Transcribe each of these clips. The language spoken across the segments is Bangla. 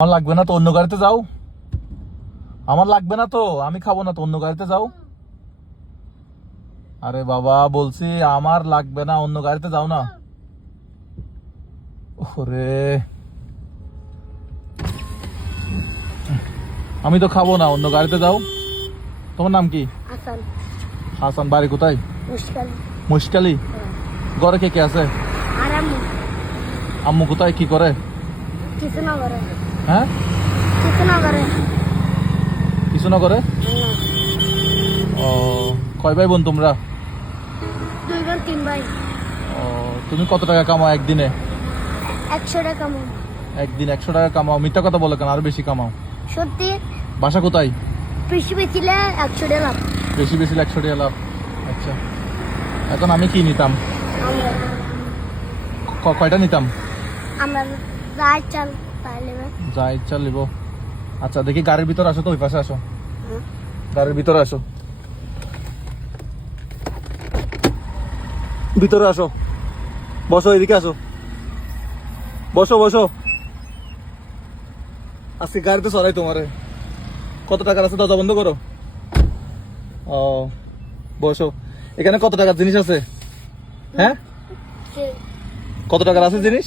আমার লাগবে না তো, অন্য গাড়িতে যাও। আমার লাগবে না তো, আমি খাবো না তো, অন্য গাড়িতে যাও। আরে বাবা বলছি আমার লাগবে না, অন্য গাড়িতে যাও না। ওরে আমি তো খাবো না, অন্য গাড়িতে যাও। তোমার নাম কি? হাসান। হাসান। বাড়ি কোথায়? মুশকালি। মুশকালি। ঘরে কে কে আছে? আর আম্মু। আম্মু কোথায়, কি করে? কিছু না করে। হ্যাঁ, কিছু না করে। কিছু না করে। ও, কয় ভাই বোন তোমরা? 2 বোন 3 ভাই। ও, তুমি কত টাকা কামাও একদিনে? 100 টাকা মন। একদিন 100 টাকা কামাও? মিথ্যা কথা বলে কেন, আরো বেশি কামাও। সত্যি। বাসা কোথায়? বেশি বেচিলে 100 টাকা লাভ। বেশি বেশি 100 টাকা লাভ। আচ্ছা, এখন আমি কি নিতাম? কয়টা নিতাম? আমরা যাই চাল তাইলে যা ইচ্ছা নিব। আচ্ছা দেখি গাড়ির ভিতরে আসো তো, ওই পাশে আসো। গাড়ির ভিতরে আসো, ভিতরে আসো, বসো, এদিকে আসো, বসো বসো। আজকে গাড়িতে চড়াই তোমারে। কত টাকার আছে, দরজা বন্ধ করো। ও, বসো। এখানে কত টাকার জিনিস আছে? হ্যাঁ, কত টাকার আছে জিনিস?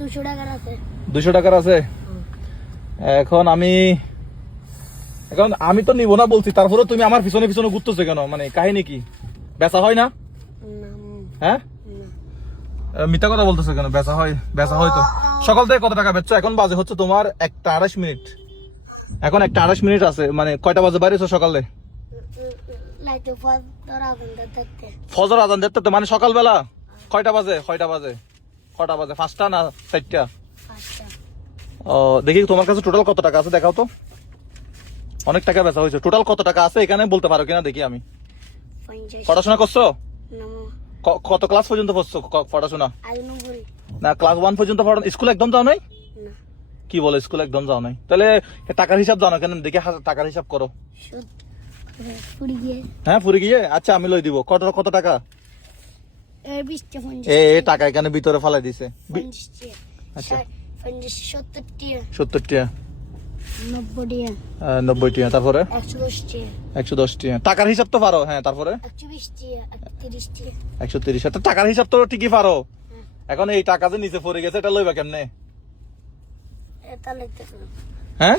200 টাকার আছে। 200 টাকার আছে। এখন আমি তো নিব না বলছি, তারপরে তুমি আমার পিছনে পিছনে ঘুরতেছো কেন? মানে কাহিনী কি? বেচা হয় না? হ্যাঁ, মিথ্যা কথা বলতেছো কেন? বেচা হয়, বেচা হয় তো। সকাল থেকে কত টাকা বেচছো? এখন বাজে হচ্ছে তোমার 1:28। এখন 1:28 আছে, মানে কয়টা বাজে বাইরেছো সকালে? লাইতে ফজর আগুন দেখতে। ফজর আজান দেখতে তো, মানে সকালবেলা কয়টা বাজে? কয়টা বাজে? 5টা না 4টা? 5টা। ও, দেখি তোমার কাছে টোটাল কত টাকা আছে দেখাও তো। অনেক টাকা বেচা হয়েছে। টোটাল কত টাকা আছে এখানে বলতে পারো কিনা দেখি আমি। 50। পড়াশোনা করছো? নামো। কত ক্লাস পর্যন্ত পড়ছো পড়াশোনা? আইনুবুরি। না, ক্লাস 1 পর্যন্ত পড়া। স্কুল একদম যাও নাই? না। কি বলে, স্কুল একদম যাও নাই? তাহলে টাকার হিসাব জানো কেন? দেখি টাকার হিসাব করো। সুদ। পুরি গিয়ে। হ্যাঁ, পুরি গিয়ে। আচ্ছা আমি লই দিব। কত টাকা? 20 টা 50। এ টাকা এখানে ভিতরে ফালাই দিছে। 50 টা। আচ্ছা, 50 70 টা। 70 টাকা, 90 টা। 90 টাকা, তারপরে 110 টা। 110 টাকা। টাকার হিসাব তো পারো? হ্যাঁ, তারপরে 120 টা। 30 টা। 130। তো টাকার হিসাব তো ঠিকই পারো। এখন এই টাকা যে নিচে পড়ে গেছে, এটা লইবা কেমনে? এটা লিখতে পারো। হ্যাঁ,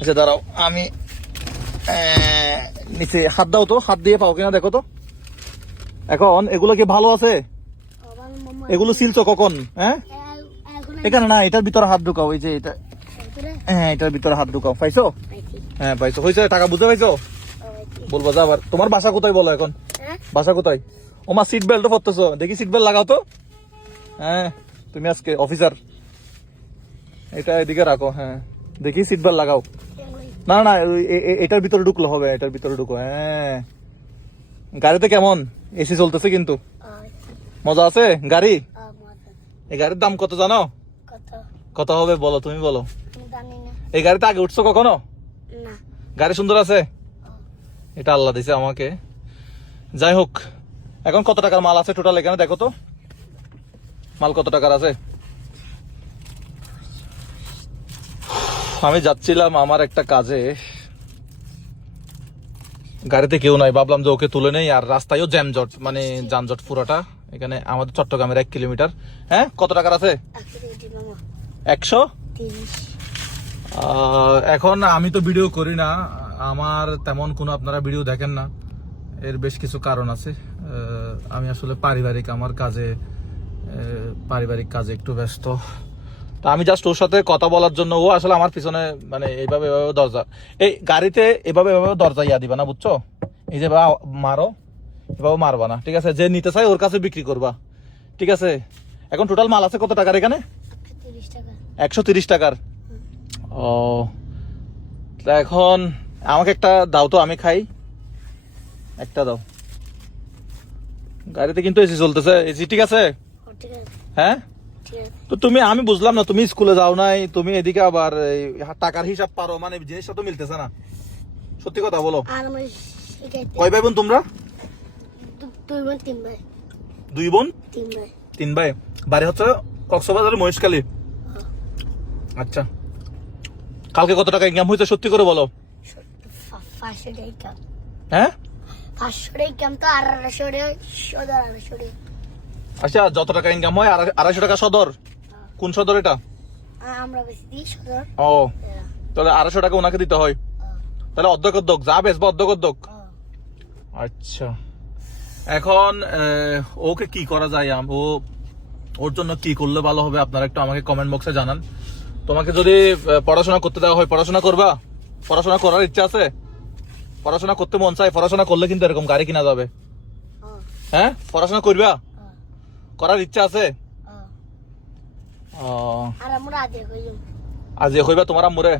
আচ্ছা দাঁড়াও, আমি নিচে হাত দাও তো, হাত দিয়ে পাও কিনা দেখো তো। এখন এগুলো কি ভালো আছে? বাবা মামা। এগুলো সিলছো কখন? হ্যাঁ, এখানে না, এটার ভিতরে হাত ঢুকাও। এই যে এটা, হ্যাঁ এটার ভিতরে হাত ঢুকাও। পাইছো? হ্যাঁ পাইছো। হয়েছে, টাকা বুঝতে পাইছো? বলবো যা। আবার তোমার বাসা কোথায় বলো এখন? বাসা কোথায়? ওমা, সিট বেল্টও পরতেছো, দেখি সিট বেল্ট লাগাও তো। হ্যাঁ, তুমি আজকে অফিসার। এটা এদিকে রাখো। হ্যাঁ, দেখি সিট বেল্ট লাগাও। না না, এটার ভিতরে ঢুকলো হবে, এটার ভিতরে ঢুকো। হ্যাঁ, গাড়িতে কেমন? এসি চলতেছে কিন্তু? মজা আছে গাড়ি? এই গাড়ির দাম কত জানো? কত হবে বলো, তুমি বলো। এই গাড়িতে আগে উঠছো কখনো? না। গাড়ি সুন্দর আছে? এটা আল্লাহ দিছে আমাকে। যাই হোক, এখন কত টাকার মাল আছে টোটাল এখানে দেখো তো। মাল কত টাকার আছে? আমি যাচ্ছিলাম আমার একটা কাজে, গাড়িতে কেউ নাই, ভাবলাম যে ওকে তুলে নেই। আর রাস্তায়ও জ্যামজট, মানে যানজট পুরোটা এখানে। আমাদের চট্টগ্রামের 1 কিলোমিটার। হ্যাঁ, কত টাকার আছে? 130। এখন আমি তো ভিডিও করি না, আমার তেমন কোনো, আপনারা ভিডিও দেখেন না। এর বেশ কিছু কারণ আছে। আমি আসলে আমার পারিবারিক কাজে একটু ব্যস্ত। তা আমি জাস্ট ওর সাথে কথা বলার জন্য, ও আসলে আমার পিছনে, মানে এইভাবে এভাবে দরজা, এই গাড়িতে এভাবে এভাবে দরজা ইয়া দিবা না, বুঝছো? এই যে মারো, এভাবে মারবা না, ঠিক আছে? যে নিতে চাই ওর কাছে বিক্রি করবা, ঠিক আছে? এখন টোটাল মাল আছে কত টাকার এখানে? 130 টাকার। ও, এখন আমাকে একটা দাও তো, আমি খাই। একটা দাও। গাড়িতে কিন্তু এসি চলতেছে, এসি ঠিক আছে? হ্যাঁ, তো তুমি, আমি বুঝলাম না, তুমি স্কুলে যাও নাই, তুমি এদিকে আবার টাকার হিসাব পারো, মানে জিনিসটা তো মিলতেছে না। সত্যি কথা বলো। কয় ভাই বোন তোমরা? 2 বোন 3 ভাই। 2 বোন 3 ভাই। 3 ভাই। বাড়ি হচ্ছে কক্সবাজারের মহেশখালী। আচ্ছা, কালকে কত টাকা ইনকাম হয়েছে সত্যি করে বলো। 500 টাকা হ্যাঁ 500 টাকা তো 250 টাকা সদর 250 টাকা আচ্ছা, যত টাকা ইনকাম হয় 250 টাকা সদর। কোন সদর এটা? আমরা বেশি দিই সদর। ও, তাহলে 250 টাকা ওনাকে দিতে হয়, তাহলে অর্ধেক অর্ধেক যা বেচবো অর্ধেক অর্ধেক। আচ্ছা, এখন ওকে কি করা যায়, ওর জন্য কি করলে ভালো হবে আপনারা একটু আমাকে কমেন্ট বক্সে জানান। তোমাকে যদি পড়াশোনা করতে দেওয়া হয় পড়াশোনা করবা? পড়াশোনা করার ইচ্ছা আছে? পড়াশোনা করতে মন চায়? পড়াশোনা করলে কিন্তু এরকম গাড়ি কিনা যাবে। হ্যাঁ, পড়াশোনা করবা? করার ইচ্ছা আছে? আর আমরা আগে কইম আজ এ কইবা তোমার আম্মুরে?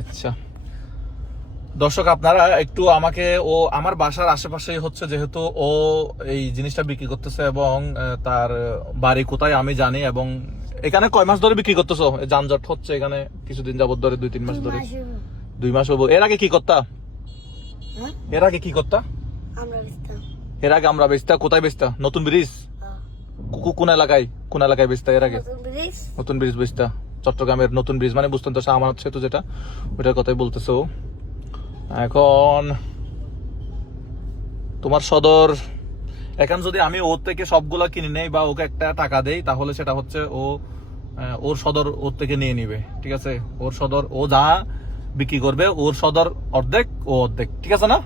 আচ্ছা দর্শক, আপনারা একটু আমাকে, ও আমার বাসার আশেপাশেই হচ্ছে, যেহেতু ও এই জিনিসটা বিক্রি করতেছে এবং তার বাড়ি কোথায় আমি জানি, এবং এখানে কয় মাস ধরে বিক্রি করতেছো? যানজট হচ্ছে এখানে কিছুদিন যাবত ধরে, 2-3 মাস ধরে। 2 মাস হবো। এর আগে কি করতা? এর আগে কি করতা? আমরা বেচতাম। এর আগে আমরা বেচতা? কোথায় বেচতা? নতুন ব্রিজ? কোন এলাকায়? কোন এলাকায় বেচতা এর আগে? নতুন ব্রিজ বেচতা? চট্টগ্রামের নতুন ব্রিজ মানে বুঝতেন তো, শাহমানত সেতু যেটা, ওইটার কথাই বলতেছো। এখন তোমার সদর, এখন যদি আমি ওর থেকে সবগুলা কিনে নেই বা ওকে একটা টাকা দেই, তাহলে সেটা হচ্ছে ওর সদর ওর থেকে নিয়ে নিবে। ঠিক আছে, ওর সদর ও যা বিক্রি করবে, ওর সদর অর্ধেক, ও অর্ধেক। ঠিক আছে না?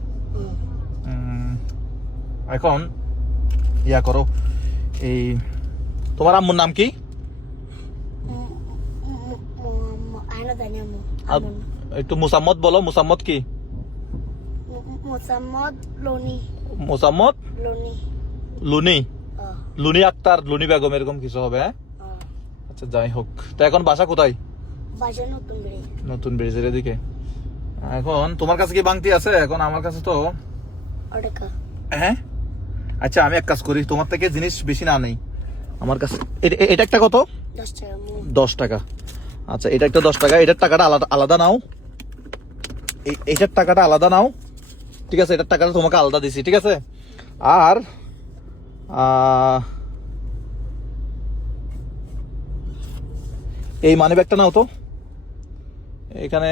এখন ইয়া করো, এই তোমার আম্মুর নাম কি? একটু মুসাম্মদ বলো। মুসাম্মদ কি? মোসাম্মদ লনি। মুসাম্মদ লনি। লুনি? লুনি আক্তার, লুনি বেগম, এরকম কিছু হবে। হ্যাঁ, আচ্ছা যাই হোক। তো এখন বাসা কোথায়? বাসা নতুন ব্রিজ। নতুন ব্রিজের এদিকে। এখন তোমার কাছে কি বাংতি আছে? এখন আমার কাছে তো টাকা। হ্যাঁ, আচ্ছা আমি এক কাজ করি, তোমার থেকে জিনিস বেশি না নেই আমার কাছে। এটা একটা কত? 10 টাকা। 10 টাকা। আচ্ছা, এটা একটা 10 টাকা। এটার টাকাটা আলাদা নাও, এইটার টাকাটা আলাদা নাও। ঠিক আছে, এটার টাকাটা তোমাকে আলাদা দিছি। ঠিক আছে, আর এই মানি ব্যাগটা নাও তো। এখানে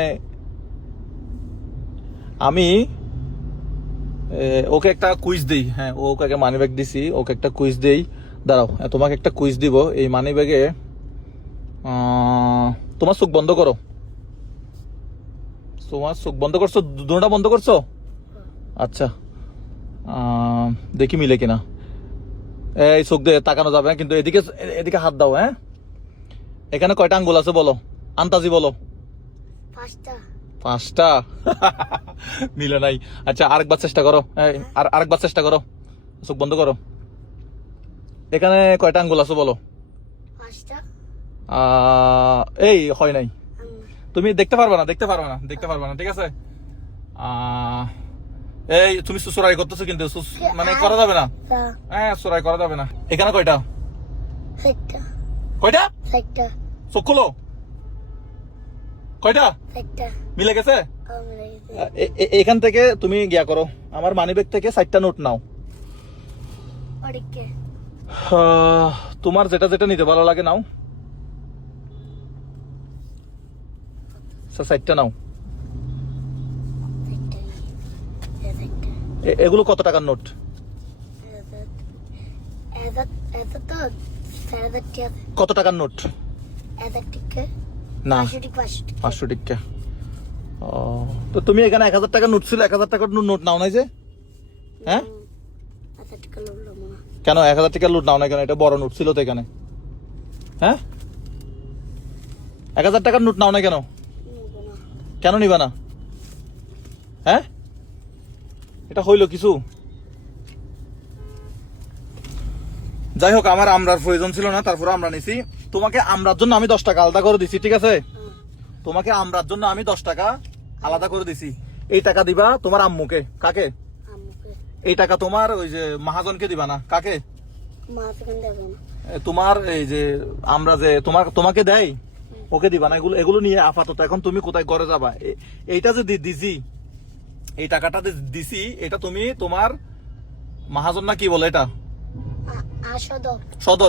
আমি ওকে একটা কুইজ দিই। হ্যাঁ, ওকে মানি ব্যাগ দিছি, ওকে একটা কুইজ দেই। দাঁড়াও, তোমাকে একটা কুইজ দিব। এই মানি ব্যাগে তোমার চোখ বন্ধ করো। তোমার চোখ বন্ধ করছো? দুটোটা বন্ধ করছো? আচ্ছা, দেখি মিলে কিনা। এই চোখ দিয়ে তাকানো যাবে, কিন্তু এদিকে এদিকে হাত দাও। হ্যাঁ, এখানে কয়টা আঙ্গুল আছে বলো, আন্তাজি বলো। 5টা। 5টা? মিলে নাই। আচ্ছা, আরেকবার চেষ্টা করো। আরেকবার চেষ্টা করো, চোখ বন্ধ করো। এখানে কয়টা আঙ্গুল আছে বলো। 5টা। এই হয় নাই। তুমি দেখতে পারবে না, দেখতে পারবে না। ঠিক আছে, এই তুমি সুসুরাই করতেছো, কিন্তু মানে করা যাবে না। হ্যাঁ, সুরাই করা যাবে না। এখানে কয়টা? 6টা। কয়টা? 6টা। চোখ খুলো। কয়টা? 6টা। মিলে গেছে? এখান থেকে তুমি গিয়া করো, আমার মানিব্যাগ থেকে 4টা নোট নাও। তোমার যেটা যেটা নিতে ভালো লাগে নাও। 4টা নাও। এগুলো কত টাকার নোট? কত টাকার নোট? না, 500 টাকা। তো তুমি এখানে 1000 টাকার নোট ছিল, 1000 টাকার নোট নাও নাই যে? হ্যাঁ, কেন 1000 টাকার নোট নাও না কেন? এটা বড় নোট ছিল তো এখানে। হ্যাঁ, 1000 টাকার নোট নাও না কেন? কেন নিবা না? হ্যাঁ, এটা হইলো কিছু? যাই হোক, আমার আমরার প্রয়োজন ছিল না, তারপরে আমরা নিছি। তোমাকে আমরার জন্য আমি 10 টাকা আলাদা করে দিছি। ঠিক আছে, তোমাকে আমরার জন্য আমি 10 টাকা আলাদা করে দিছি। এই টাকা দিবা তোমার আম্মুকে। কাকে? এই টাকা তোমার ওই যে মহাজনকে দিবা না? কাকে? তোমার এই যে আমরা যে তোমাকে দেয়, ওকে দিবা না। এগুলো নিয়ে আপাতত এখন তুমি কোথায় ঘরে যাবা? এইটা যে দিছি, এই টাকাটা দিছি, এটা তুমি তোমার মহাজন না কি বলে এটা,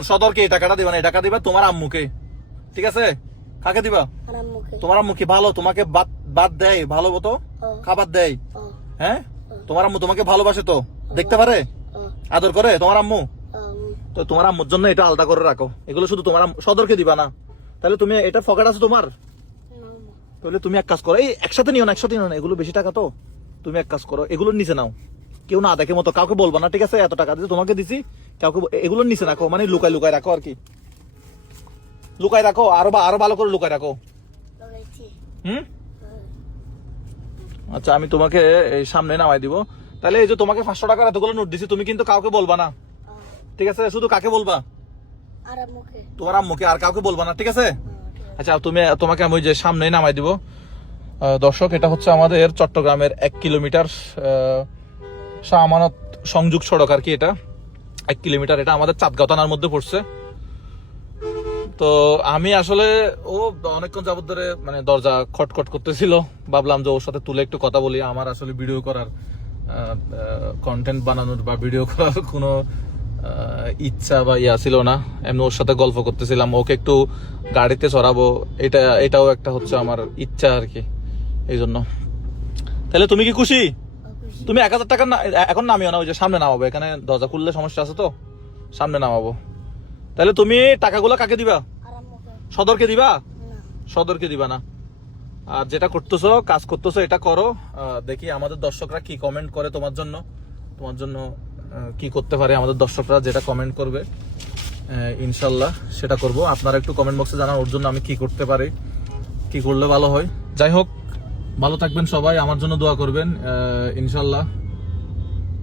সদরকে এই টাকাটা দিবা না, এই টাকা দিবা তোমার আম্মুকে। ঠিক আছে, কাকে দিবা? আর আম্মুকে। তোমার আম্মু কি ভালো? তোমাকে বাদ দেয় ভালো মতো? খাবার দেয়? হ্যাঁ, তোমার আম্মু তোমাকে ভালোবাসে তো? দেখতে পারে, আদর করে তোমার আম্মু? তো তোমার আম্মুর জন্য এটা আলাদা করে রাখো। এগুলো শুধু তোমার সদরকে দিবা না। তাহলে তুমি এটা পকেট আছে তোমার? তাহলে তুমি এক কাজ করো, এই একসাথে নিও না, এগুলো বেশি টাকা তো। তুমি এক কাজ করো, এগুলোর নিচে নাও, কেউ না দেখে মতো, কাউকে বলবা না, ঠিক আছে? এত টাকা দিয়ে তোমাকে দিছি, কাউকে এগুলোর নিচে রাখো, মানে লুকায় রাখো আর কি, লুকায় রাখো, আরো ভালো করে লুকায় রাখো। হুম, আচ্ছা আমি তোমাকে এই সামনে নামাই দিব। তাহলে এই যে তোমাকে 500 টাকার এতগুলো নোট দিছি, তুমি কিন্তু কাউকে বলবা না, ঠিক আছে? শুধু কাকে বলবা? আর আম্মুকে। তোমার আম্মুকে, আর কাউকে বলবা না, ঠিক আছে? আচ্ছা তোমাকে আমি ওই যে সামনে নামাই দিব। দর্শক, এটা হচ্ছে আমাদের চট্টগ্রামের 1 কিলোমিটার শাহ আমানত সংযোগ সড়ক আর কি। এটা 1 কিলোমিটার, এটা আমাদের চাঁদগাঁও থানার মধ্যে পড়ছে। তো আমি আসলে ও অনেকক্ষণ যাবত ধরে মানে দরজা খটখট করতেছিল, ভাবলাম যে ওর সাথে তুলে একটু কথা বলি। আমার আসলে ভিডিও করার কন্টেন্ট বানানোর বা ভিডিও করার কোনো ইচ্ছা বা ইয়া ছিল না, এমনি ওর সাথে গল্প করতেছিলাম। ওকে একটু গাড়িতে চড়াবো, এটাও একটা হচ্ছে আমার ইচ্ছা আর কি, এই জন্য। তাহলে তুমি কি খুশি? তুমি 1000 টাকা এখন নামিও না, ওই যে সামনে নামাবো, এখানে দরজা খুললে সমস্যা আছে তো, সামনে নামাবো। তাহলে তুমি টাকাগুলো কাকে দিবা? সদরকে দিবা? সদরকে দিবা না। আর যেটা করতেছো, কাজ করতেছো, এটা করো। দেখি আমাদের দর্শকরা কি কমেন্ট করে তোমার জন্য কি করতে পারে আমাদের দর্শকরা, যেটা কমেন্ট করবে ইনশাল্লাহ সেটা করব। আপনারা একটু কমেন্ট বক্সে জানান ওর জন্য আমি কি করতে পারি, কি করলে ভালো হয়। যাই হোক, ভালো থাকবেন সবাই, আমার জন্য দোয়া করবেন ইনশাল্লাহ।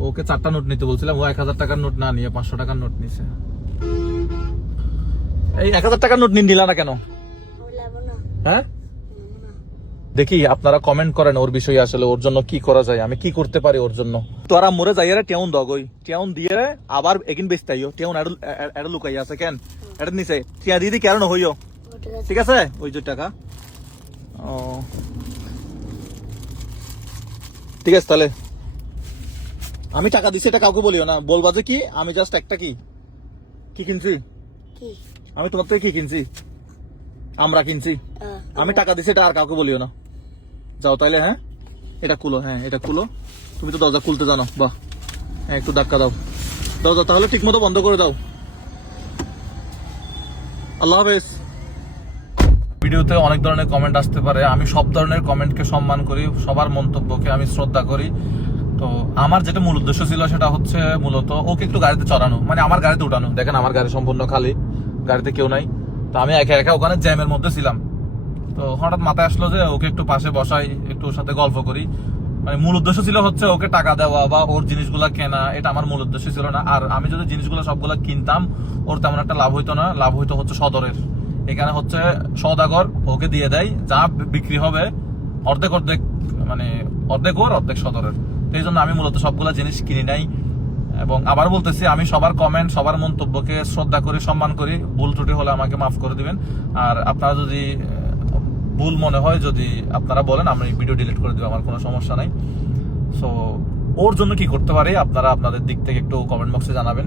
ওকে 4টা নোট নিতে বলছিলাম, ও 1000 টাকার নোট না নিয়ে 500 টাকার নোট নিছে। এই 1000 টাকার নোট নিলা না কেন? হ্যাঁ, দেখি আপনারা কমেন্ট করেন ওর বিষয়ে, আসলে ওর জন্য কি করা যায়, আমি কি করতে পারি ওর জন্য। তোরা মরে যাইয়ারে টেউন দগই, টেউন দিয়ে আবার এগিন বেচতে আইও, টেউন এটা লুকাই আছে কেন? এটা নিচে টিয়া দিদি কেন হইও, ঠিক আছে? ওই যে টাকা, ও ঠিক আছে। তাহলে আমি টাকা দিছি, এটা কাউকে বলিও না, বলবা যে কি আমি জাস্ট একটা কি কিনছি, আমি তোমার থেকে কি কিনছি, আমরা কিনছি, আমি টাকা দিছি, এটা আর কাউকে বলিও না। যাও তাইলে, হ্যাঁ এটা খুলো, হ্যাঁ এটা খুলো, তুমি তো দরজা খুলতে জানো, বাহ, হ্যাঁ একটু ধাক্কা দাও দরজা, তাহলে ঠিক মতো বন্ধ করে দাও। আল্লাহ হাফেজ। ভিডিওতে অনেক ধরনের কমেন্ট আসতে পারে, আমি সব ধরনের কমেন্টকে সম্মান করি, সবার মন্তব্যকে আমি শ্রদ্ধা করি। তো আমার যেটা মূল উদ্দেশ্য ছিল সেটা হচ্ছে মূলত ওকে একটু গাড়িতে চড়ানো, মানে আমার গাড়িতে উঠানো। দেখেন আমার গাড়ি সম্পূর্ণ খালি, গাড়িতে কেউ নাই। তো আমি একা ওখানে জ্যামের মধ্যে ছিলাম, তো হঠাৎ মাথায় আসলো যে ওকে একটু পাশে বসাই, একটু ওর সাথে গল্প করি। মানে মূল উদ্দেশ্য ছিল হচ্ছে ওকে টাকা দেওয়া বা ওর জিনিসগুলা কেনা, এটা আমার মূল উদ্দেশ্য ছিল না। আর আমি যদি জিনিসগুলো সবগুলা কিনতাম, ওর তেমন একটা লাভ হইতো না, লাভ হইতো হচ্ছে সদরের। এখানে হচ্ছে সওদাগর ওকে দিয়ে দেয়, যা বিক্রি হবে অর্ধেক মানে অর্ধেক ওর, অর্ধেক সদরের। এই জন্য আমি মূলত সবগুলা জিনিস কিনি নাই। এবং আবার বলতেছি, আমি সবার কমেন্ট, সবার মন্তব্যকে শ্রদ্ধা করি, সম্মান করি। ভুল ত্রুটি হলে আমাকে মাফ করে দিবেন। আর আপনারা যদি ভুল মনে হয়, যদি আপনারা বলেন, আমি ভিডিও ডিলিট করে দিব, আমার কোনো সমস্যা নাই। সো ওর জন্য কি করতে পারি আপনারা আপনাদের দিক থেকে একটু কমেন্ট বক্সে জানাবেন।